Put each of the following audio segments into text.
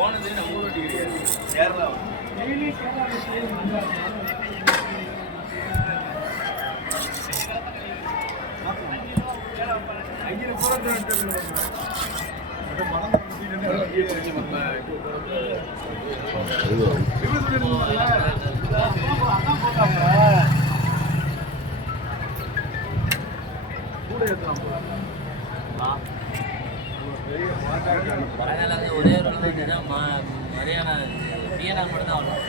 போனது நம்ம ஊர் வண்டி கிடையாது, கேரளா. ஒரே ஒரு மரியாதை பிஎன்ஆர் மட்டும் தான் வரும்.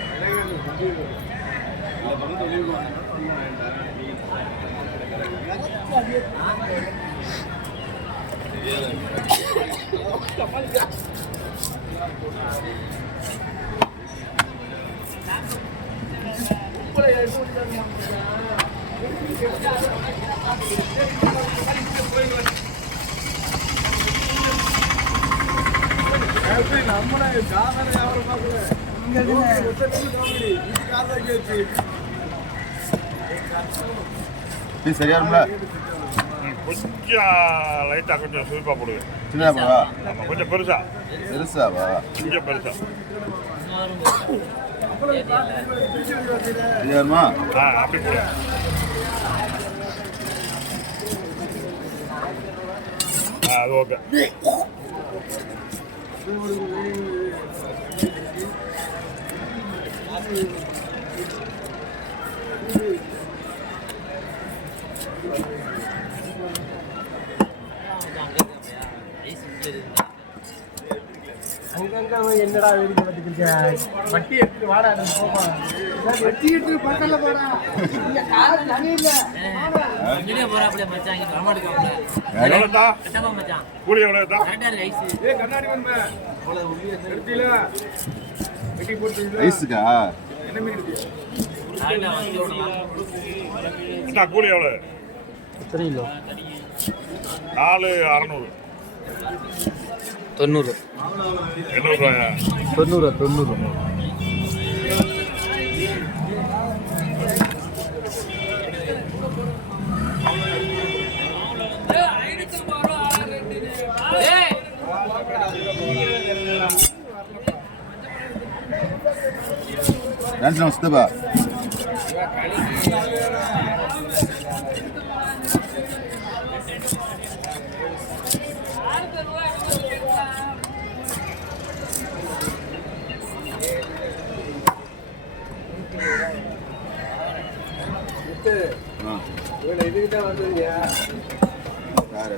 சரியா இருக்கும்ல? கொஞ்சம் லைட்டாக கொஞ்சம் சுருப்பாக போடுவேன். சின்னதாப்பா? ஆமாம், கொஞ்சம் பெருசா. பெருசாவா? கொஞ்சம் பெருசா. சரியாருமா? அப்படி போடுவேன். அது ஓகே. என்னடா வேடிக்கை பார்த்துக்கிட்டு வட்டி எடுத்து வாடா போமா, வட்டி எடுத்து பக்கத்துல போடா. கூலி எவ்வளோ? ஐஸுக்கா? கூலி எவ்வளோ? எத்தனை கிலோ? 4,600. 90. 800 90. டான்ஸ் வச்சுதப்பா? இதுகிட்ட வந்துருங்க யாரு?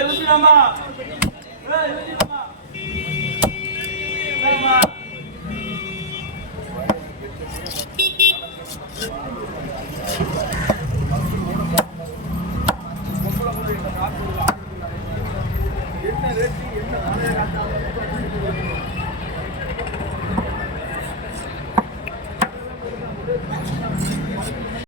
என்ன